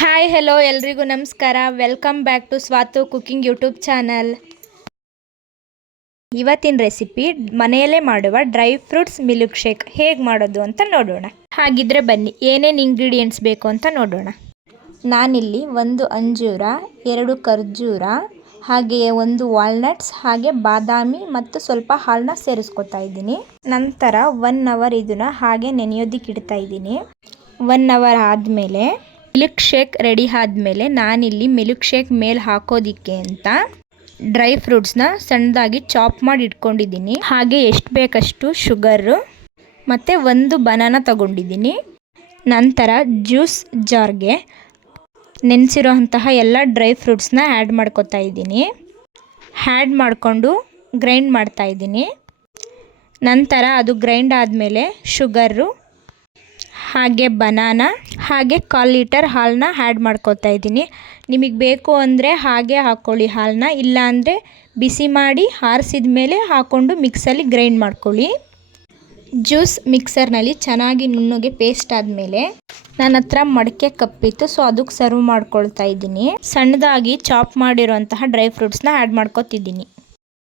Hi hello ಎಲ್ರಿಗೂ ನಮಸ್ಕಾರ. Welcome back to Swathu cooking YouTube channel. ಇವತ್ತಿನ ರೆಸಿಪಿ ಮನೆಯಲ್ಲೇ ಮಾಡುವ ಡ್ರೈ ಫ್ರೂಟ್ಸ್ ಮಿಲ್ಕ್ ಶೇಕ್ ಹೇಗೆ ಮಾಡೋದು ಅಂತ ನೋಡೋಣ. ಹಾಗಿದ್ರೆ ಬನ್ನಿ ಏನೇನು ಇಂಗ್ರೀಡಿಯೆಂಟ್ಸ್ ಬೇಕು ಅಂತ ನೋಡೋಣ. ನಾನಿಲ್ಲಿ ಒಂದು ಅಂಜೂರ, 2 ಖರ್ಜೂರ, ಹಾಗೆಯೇ ಒಂದು ವಾಲ್ನಟ್ಸ್, ಹಾಗೆ ಬಾದಾಮಿ ಮತ್ತು ಸ್ವಲ್ಪ ಹಾಲನ್ನ ಸೇರಿಸ್ಕೊತಾ ಇದ್ದೀನಿ. ನಂತರ 1 ಅವರ್ ಇದನ್ನು ಹಾಗೆ ನೆನೆಯೋದಕ್ಕೆ ಇಡ್ತಾ ಇದ್ದೀನಿ. 1 ಅವರ್ ಆದಮೇಲೆ ಮಿಲ್ಕ್ ಶೇಕ್ ರೆಡಿ ಆದಮೇಲೆ ನಾನಿಲ್ಲಿ ಮಿಲ್ಕ್ ಶೇಕ್ ಮೇಲೆ ಹಾಕೋದಿಕ್ಕೆ ಅಂತ ಡ್ರೈ ಫ್ರೂಟ್ಸ್ನ ಸಣ್ಣದಾಗಿ ಚಾಪ್ ಮಾಡಿ ಇಟ್ಕೊಂಡಿದ್ದೀನಿ. ಹಾಗೆ ಎಷ್ಟು ಬೇಕಷ್ಟು ಶುಗರು ಮತ್ತು 1 ಬನಾನಾ ತಗೊಂಡಿದ್ದೀನಿ. ನಂತರ ಜ್ಯೂಸ್ ಜಾರ್ಗೆ ನೆನೆಸಿರೋಂತಹ ಎಲ್ಲ ಡ್ರೈ ಫ್ರೂಟ್ಸ್ನ ಆ್ಯಡ್ ಮಾಡ್ಕೊತಾ ಇದ್ದೀನಿ. ಆ್ಯಡ್ ಮಾಡಿಕೊಂಡು ಗ್ರೈಂಡ್ ಮಾಡ್ತಾಯಿದ್ದೀನಿ. ನಂತರ ಅದು ಗ್ರೈಂಡ್ ಆದಮೇಲೆ ಶುಗರು ಹಾಗೆ ಬನಾನಾ ಹಾಗೆ 1/4 ಲೀಟರ್ ಹಾಲನ್ನ ಆ್ಯಡ್ ಮಾಡ್ಕೊತಾ ಇದ್ದೀನಿ. ನಿಮಗೆ ಬೇಕು ಅಂದರೆ ಹಾಗೆ ಹಾಕ್ಕೊಳ್ಳಿ ಹಾಲನ್ನ, ಇಲ್ಲ ಅಂದರೆ ಬಿಸಿ ಮಾಡಿ ಆರಿಸಿದ ಮೇಲೆ ಹಾಕ್ಕೊಂಡು ಮಿಕ್ಸಲ್ಲಿ ಗ್ರೈಂಡ್ ಮಾಡ್ಕೊಳ್ಳಿ. ಜ್ಯೂಸ್ ಮಿಕ್ಸರ್ನಲ್ಲಿ ಚೆನ್ನಾಗಿ ನುಣ್ಣಗೆ ಪೇಸ್ಟ್ ಆದಮೇಲೆ ನನ್ನ ಹತ್ರ ಮಡಕೆ ಕಪ್ಪಿತ್ತು, ಸೊ ಅದಕ್ಕೆ ಸರ್ವ್ ಮಾಡ್ಕೊಳ್ತಾ ಇದ್ದೀನಿ. ಸಣ್ಣದಾಗಿ ಚಾಪ್ ಮಾಡಿರೋಂತಹ ಡ್ರೈ ಫ್ರೂಟ್ಸ್ನ ಆ್ಯಡ್ ಮಾಡ್ಕೊತಿದ್ದೀನಿ.